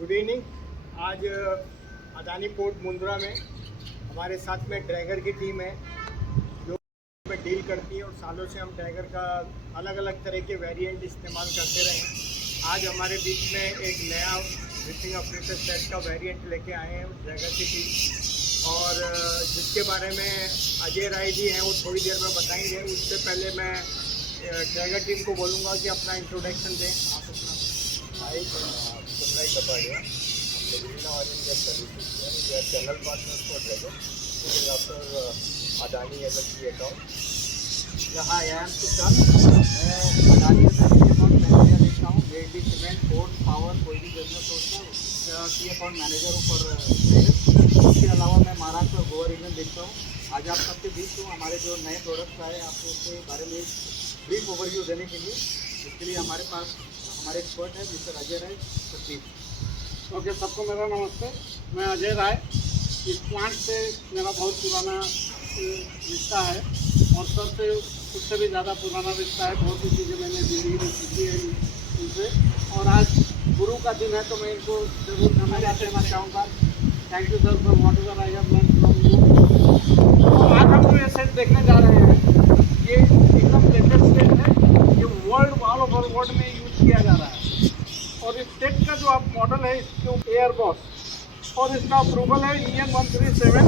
Good evening. आज Adani port Mundra में हमारे साथ में ड्रैगर की टीम है जो में डील करती है और सालों से हम ड्रैगर का अलग अलग तरह के वेरिएंट इस्तेमाल करते रहे हैं। आज हमारे बीच में एक नया रिपिंग ऑपरेटर सेट का वेरिएंट लेके आए हैं ड्रैगर की टीम, और जिसके बारे में अजय राय जी हैं वो थोड़ी देर में बताएंगे। उससे पहले मैं ड्रैगर टीम को बोलूँगा कि अपना इंट्रोडक्शन दें। आप अपना Sunlight Kapadia. हम Liberina Oil and Gas Services हैं। We are channel partners for Dragon. Looking after Adani as a key account. हाँ, I am Tushar। मैं अडानी एज की अकाउंट मैनेजर देखता हूँ। जेडी सीमेंट, पोर्ट, पावर, कोई भी बिजनेस होता है की अकाउंट मैनेजर हूँ फॉर। इसके अलावा मैं महाराष्ट्र और गोवा रीजन देखता हूँ। आज आप सबके बीच हूँ हमारे जो नए प्रोडक्ट्स आए आपको उसके बारे में ब्रीफ ओवरव्यू देने के लिए। इसके लिए हमारे पास हमारे एक्सपर्ट है मिस्टर अजय राय। ओके, सबको मेरा नमस्ते। मैं अजय राय। इस प्लांट से मेरा बहुत पुराना रिश्ता है और सबसे उससे भी ज़्यादा पुराना रिश्ता है। बहुत सी चीज़ें मैंने ज़िंदगी में सीखी है इनसे, और आज गुरु का दिन है तो मैं इनको जरूर धन्यवाद देना चाहूँगा। Thank you sir for what ever I have learn from you. तो आज हम जो ये सेट देखने जा रहे हैं ये एकदम लेटेस्ट सेट है। ये वर्ल्ड ऑल ओवर वर्ल्ड में यूज किया जा रहा है, और इस सेट का जो आप मॉडल है इसके एयर बॉस, और इसका अप्रूवल है EN 137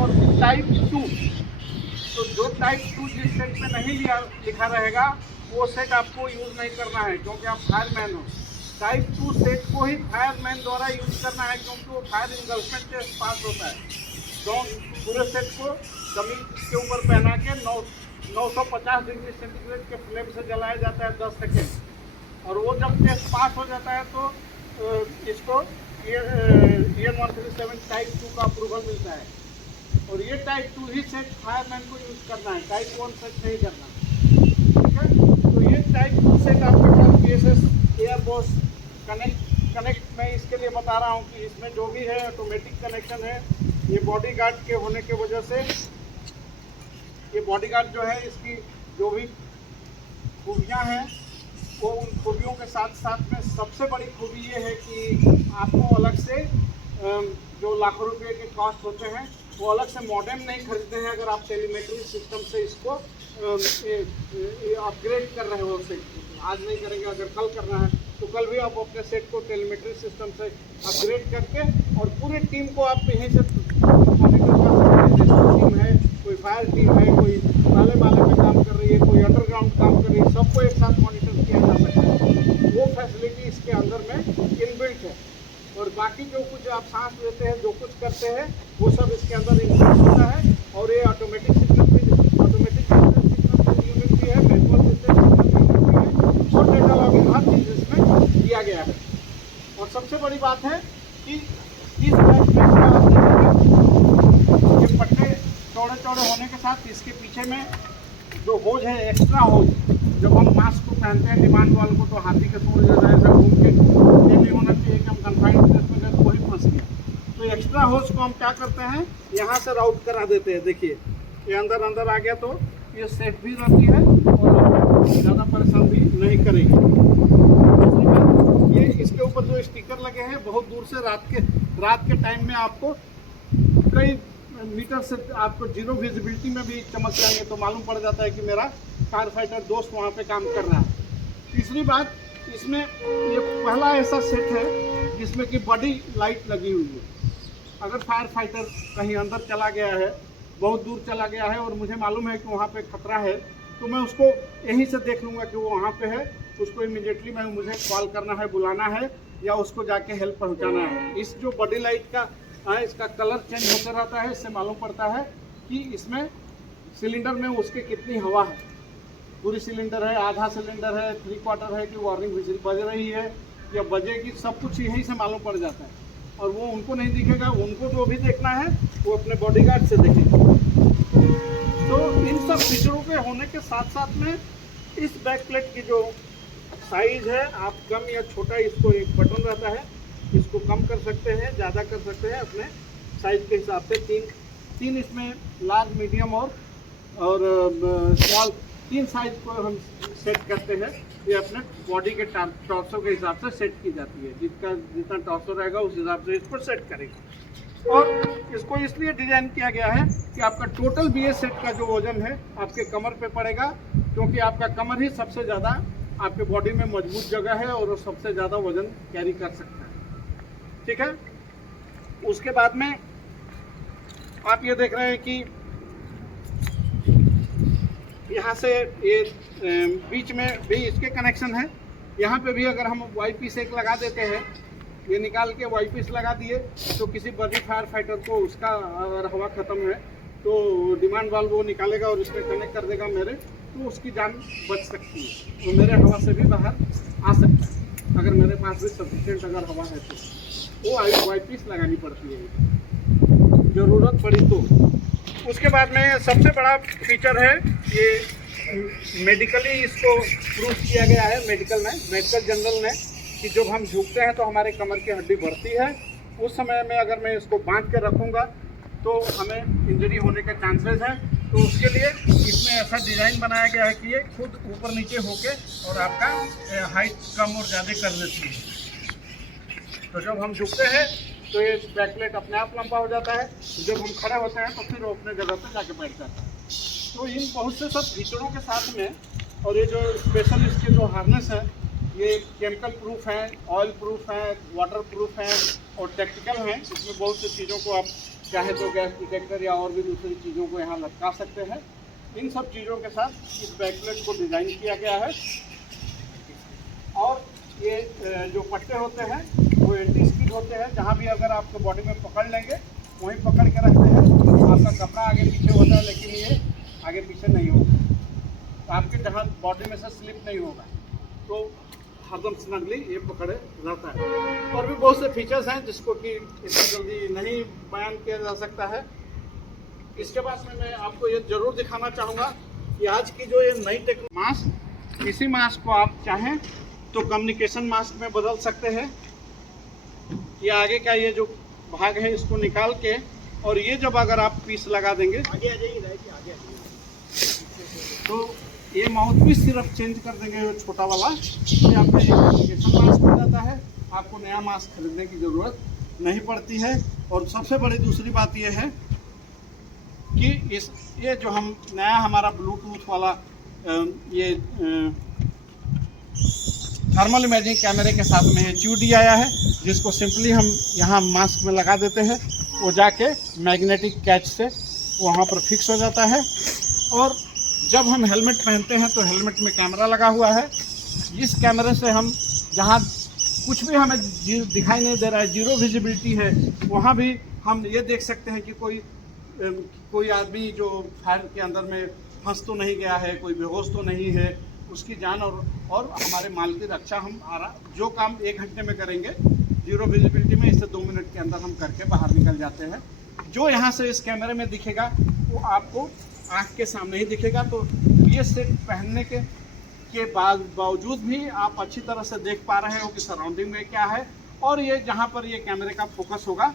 और टाइप 2। तो जो टाइप 2 जिस सेट में नहीं लिखा रहेगा वो सेट आपको यूज़ नहीं करना है, क्योंकि आप फायरमैन हो। टाइप 2 सेट को ही फायरमैन द्वारा यूज़ करना है, क्योंकि वो फायर इंगल्फमेंट टेस्ट पास होता है। तो पूरे सेट को जमीन के ऊपर पहना के 950 डिग्री सेंटीग्रेड के फ्लेम से जलाया जाता है 10 सेकेंड, और वो जब टेस्ट पास हो जाता है तो इसको EN 137 टाइप 2 का अप्रूवल मिलता है। और ये टाइप 2 ही सेट फायरमैन को यूज़ करना है, टाइप 1 सेट नहीं करना। ठीक है, तो ये टाइप 2 सेट आपके पास PSS एयर बॉस कनेक्ट मैं इसके लिए बता रहा हूँ कि इसमें जो भी है ऑटोमेटिक कनेक्शन है। ये बॉडी गार्ड के होने की वजह से ये बॉडी गार्ड जो है इसकी जो भी खूबियाँ हैं वो उन खूबियों के साथ साथ में सबसे बड़ी खूबी ये है कि आपको अलग से जो लाखों रुपए के कॉस्ट होते हैं वो अलग से मॉडेम नहीं खरीदते हैं। अगर आप टेलीमेट्री सिस्टम से इसको अपग्रेड कर रहे हो, से आज नहीं करेंगे, अगर कल करना है तो कल भी आप अपने सेट को टेलीमेट्री सिस्टम से अपग्रेड करके और पूरे टीम को आप यहीं से मॉनिटर कर सकते हैं। टीम है, कोई फायर टीम है, कोई नाले माले में काम कर रही है, कोई अंडरग्राउंड काम कर रही है, सबको एक साथ मॉनिटर किया जा सकता है। वो फैसिलिटी इसके अंदर में इनबिल्ट है, और बाकी जो कुछ आप सांस लेते हैं, जो कुछ करते हैं, वो सब इसके अंदर इनबिल्ट होता है। और ये ऑटोमेटिक सिग्नल यूनिट भी है, मैनुअल सिस्टम भी है, और डेटा लॉगिंग हर चीज़ इसमें किया गया है। और सबसे बड़ी बात है कि इस ये पट्टे चौड़े चौड़े होने के साथ इसके पीछे में जो होज है, एक्स्ट्रा होज, जब हम मास्क को पहनते हैं डिमांड वाल को, तो हाथी के सूर जैसा ऐसा घूम के ये नहीं होना चाहिए कि हम कन्फाइंड प्लेस में गए तो वही फंस गया। तो एक्स्ट्रा होज को हम क्या करते हैं, यहाँ से राउट करा देते हैं। देखिए ये अंदर आ गया तो ये सेफ भी रहती है और ज़्यादा परेशान भी नहीं करेगी। ये इसके ऊपर जो स्टिकर लगे हैं बहुत दूर से रात के टाइम में आपको कई मीटर से आपको जीरो विजिबिलिटी में भी चमक जाएंगे, तो मालूम पड़ जाता है कि मेरा फायर फाइटर दोस्त वहाँ पे काम कर रहा है। तीसरी बात, इसमें ये पहला ऐसा सेट है जिसमें कि बॉडी लाइट लगी हुई है। अगर फायर फाइटर कहीं अंदर चला गया है, बहुत दूर चला गया है, और मुझे मालूम है कि वहाँ पे खतरा है, तो मैं उसको यहीं से देख लूँगा कि वो वहाँ पे है। उसको इमीडिएटली मुझे कॉल करना है, बुलाना है, या उसको जाके हेल्प पहुँचाना है। इस जो बॉडी लाइट का इसका कलर चेंज होता रहता है, इससे मालूम पड़ता है कि इसमें सिलेंडर में उसके कितनी हवा है। पूरी सिलेंडर है, आधा सिलेंडर है, 3/4 है, कि वार्निंग विजिल बज रही है या बजेगी, सब कुछ यहीं से मालूम पड़ जाता है। और वो उनको नहीं दिखेगा, उनको जो भी देखना है वो अपने बॉडीगार्ड से देखेंगे। तो इन सब फीचरों के होने के साथ साथ में इस बैक प्लेट की जो साइज़ है, आप कम या छोटा, इसको एक बटन रहता है, इसको कम कर सकते हैं, ज़्यादा कर सकते हैं अपने साइज़ के हिसाब से। तीन इसमें लार्ज, मीडियम और स्मॉल 3 साइज़ को हम सेट करते हैं। ये अपने बॉडी के टॉर्सो के हिसाब से सेट की जाती है। जितना टॉर्सो रहेगा उस हिसाब से इसको सेट करेगा। और इसको इसलिए डिजाइन किया गया है कि आपका टोटल BS सेट का जो वजन है आपके कमर पे पड़ेगा, क्योंकि आपका कमर ही सबसे ज़्यादा आपके बॉडी में मजबूत जगह है और वो सबसे ज़्यादा वजन कैरी कर सकता है। ठीक है। उसके बाद में आप ये देख रहे हैं कि यहाँ से ये बीच में भी इसके कनेक्शन है। यहाँ पे भी अगर हम वाई पीस एक लगा देते हैं, ये निकाल के वाई पीस लगा दिए, तो किसी बड़ी फायर फाइटर को उसका अगर हवा ख़त्म है तो डिमांड वाल्व वो निकालेगा और इसमें कनेक्ट कर देगा मेरे, तो उसकी जान बच सकती है। तो मेरे हवा से भी बाहर आ सकता है अगर मेरे पास भी सफिशिएंट अगर हवा है तो वो वाई पीस लगानी पड़ती है ज़रूरत पड़ी तो। उसके बाद में सबसे बड़ा फीचर है ये मेडिकली इसको प्रूफ किया गया है मेडिकल जर्नल में कि जब हम झुकते हैं तो हमारे कमर की हड्डी बढ़ती है। उस समय में अगर मैं इसको बांध के रखूँगा तो हमें इंजरी होने के चांसेस हैं। तो उसके लिए इसमें ऐसा डिज़ाइन बनाया गया है कि ये खुद ऊपर नीचे होके और आपका हाइट कम और ज़्यादा कर लेती है। तो जब हम झुकते हैं तो ये बैक प्लेट अपने आप लंबा हो जाता है, जब हम खड़े होते हैं तो फिर वो अपने जगह पर जाके बैठ जाता है। तो इन बहुत से सब फीचरों के साथ में और ये जो स्पेशल इसके जो हार्नेस है ये केमिकल प्रूफ हैं, ऑयल प्रूफ हैं, वाटर प्रूफ हैं और टेक्निकल हैं। इसमें बहुत सी चीज़ों को आप चाहे तो गैस डिटेक्टर या और भी दूसरी चीज़ों को यहाँ लटका सकते हैं। इन सब चीज़ों के साथ इस बैक प्लेट को डिज़ाइन किया गया है। और ये जो पट्टे होते हैं वो एंटी स्किड होते हैं, जहाँ भी अगर आपको बॉडी में पकड़ लेंगे वहीं पकड़ के रखते हैं। आपका कपड़ा आगे पीछे होता है लेकिन ये आगे पीछे नहीं होगा, तो आपके जहाँ बॉडी में से स्लिप नहीं होगा, तो हरदम स्नगली ये पकड़े रहता है। और भी बहुत से फीचर्स हैं जिसको कि इतना जल्दी नहीं बयान किया जा सकता है। इसके बाद में मैं आपको ये ज़रूर दिखाना चाहूँगा कि आज की जो ये नई मास्क, इसी मास्क को आप चाहें तो कम्युनिकेशन मास्क में बदल सकते हैं। ये आगे का ये जो भाग है इसको निकाल के और ये जब अगर आप पीस लगा देंगे आगे आ जाइए, आगे तो ये माउथ पीस सिर्फ चेंज कर देंगे वो छोटा वाला, ये आपका कम्युनिकेशन मास्क हो जाता है। आपको नया मास्क खरीदने की ज़रूरत नहीं पड़ती है। और सबसे बड़ी दूसरी बात ये है कि ये जो हम नया हमारा ब्लूटूथ वाला ये थर्मल इमेजिंग कैमरे के साथ में HUD आया है, जिसको सिंपली हम यहाँ मास्क में लगा देते हैं, वो जाके मैग्नेटिक कैच से वहाँ पर फिक्स हो जाता है। और जब हम हेलमेट पहनते हैं तो हेलमेट में कैमरा लगा हुआ है। इस कैमरे से हम जहाँ कुछ भी हमें दिखाई नहीं दे रहा है, जीरो विजिबिलिटी है, वहाँ भी हम ये देख सकते हैं कि कोई आदमी जो फायर के अंदर में फंस तो नहीं गया है, कोई बेहोश तो नहीं है, उसकी जान और हमारे माल की रक्षा हम जो काम 1 घंटे में करेंगे जीरो विजिबिलिटी में, इससे 2 मिनट के अंदर हम करके बाहर निकल जाते हैं। जो यहाँ से इस कैमरे में दिखेगा वो आपको आँख के सामने ही दिखेगा। तो ये सेट पहनने के बावजूद भी आप अच्छी तरह से देख पा रहे हो कि सराउंडिंग में क्या है। और ये जहाँ पर ये कैमरे का फोकस होगा,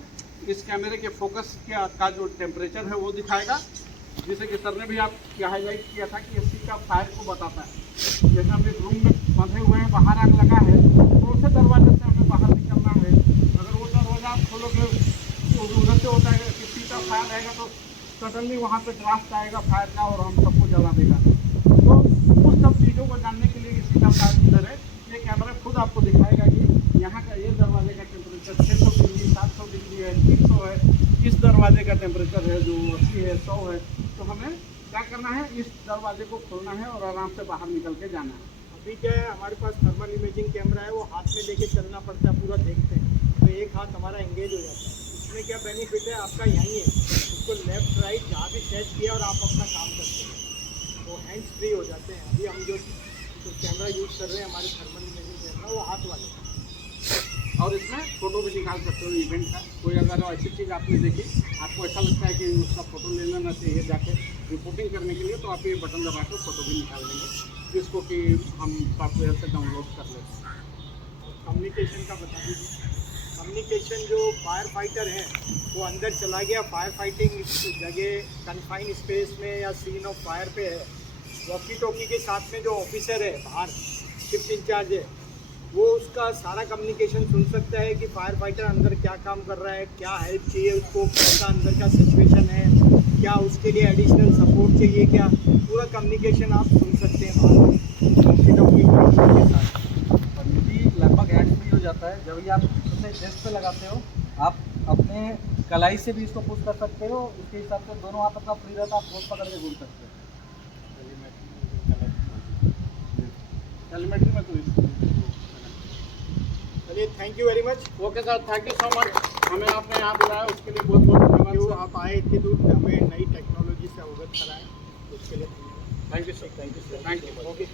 इस कैमरे के फोकस का जो टेम्परेचर है वो दिखाएगा, जैसे कि सर ने भी आप हाईलाइट किया था कि एसी का फायर को बताता है। जैसे हम एक रूम में बंधे हुए हैं, बाहर आग लगा है, तो उसे दरवाजे से हमें बाहर निकलना है। अगर वो दरवाजा आप खोलोगे तो उधर से होता है कि एसी का फायर रहेगा तो सडनली वहाँ पे ड्राफ्ट आएगा फायर का और हम सबको जला देगा। तो उस सब चीज़ों को जानने के लिए एसी का फायर किधर है, ये कैमरा खुद आपको दिखाएगा कि यहाँ का ये दरवाजे का टेम्परेचर 600 डिग्री 700 डिग्री है, 300 है, इस दरवाजे का टेम्परेचर है जो 80 है, 100 है। तो हमें क्या करना है, इस दरवाजे को खोलना है और आराम से बाहर निकल के जाना है। अभी क्या है, हमारे पास थर्मल इमेजिंग कैमरा है, वो हाथ में लेके चलना पड़ता है, पूरा देखते हैं, तो एक हाथ हमारा एंगेज हो जाता है। इसमें क्या बेनिफिट है आपका, यहीं है, उसको लेफ्ट राइट जहाँ भी सेट किया और आप अपना काम करते हैं, तो हैंड्स फ्री हो जाते हैं। अभी हम जो कैमरा यूज़ कर रहे हैं हमारे थर्मल इमेजिंग कैमरा, वो हाथ वाले। और इसमें फ़ोटो भी निकाल सकते हो इवेंट का। कोई अगर ऐसी चीज़ आपने देखी, आपको ऐसा लगता है कि उसका फ़ोटो ले लेना चाहिए जाके रिपोर्टिंग करने के लिए, तो आप ये बटन दबा कर फ़ोटो भी निकाल लेंगे, जिसको कि हम सॉफ्टवेयर से डाउनलोड कर लेते हैं। कम्युनिकेशन का बता दीजिए। कम्युनिकेशन जो फायर फाइटर है वो अंदर चला गया, फायर फाइटिंग जगह कन्फाइन स्पेस में या सीन ऑफ फायर पे है, वॉकी टॉकी के साथ में जो ऑफिसर है बाहर, शिफ्ट इंचार्ज है, वो उसका सारा कम्युनिकेशन सुन सकता है कि फायर फाइटर अंदर क्या काम कर रहा है, क्या हेल्प चाहिए उसको, कैसा अंदर का सिचुएशन है, क्या उसके लिए एडिशनल सपोर्ट चाहिए, क्या पूरा कम्युनिकेशन आप सुन सकते हैं वहाँ के साथ। और ये भी लगभग हैंड फ्री हो जाता है। जब ये आप उसे चेस्ट पे लगाते हो, आप अपने कलाई से भी इसको पुश कर सकते हो। इसके हिसाब से दोनों हाथ अपना फ्री रहता है, आप पोज पकड़ के घूम सकते हो। टेलीमेट्री में तो इसको चलिए, thank you very much. Okay sir, thank you so much. हमें आपने यहाँ बुलाया उसके लिए बहुत बहुत धन्यवाद क्यों सर। आप आए इतनी दूर, हमें नई टेक्नोलॉजी से अवगत कराएं, उसके लिए thank you sir, thank you sir, thank you. Okay.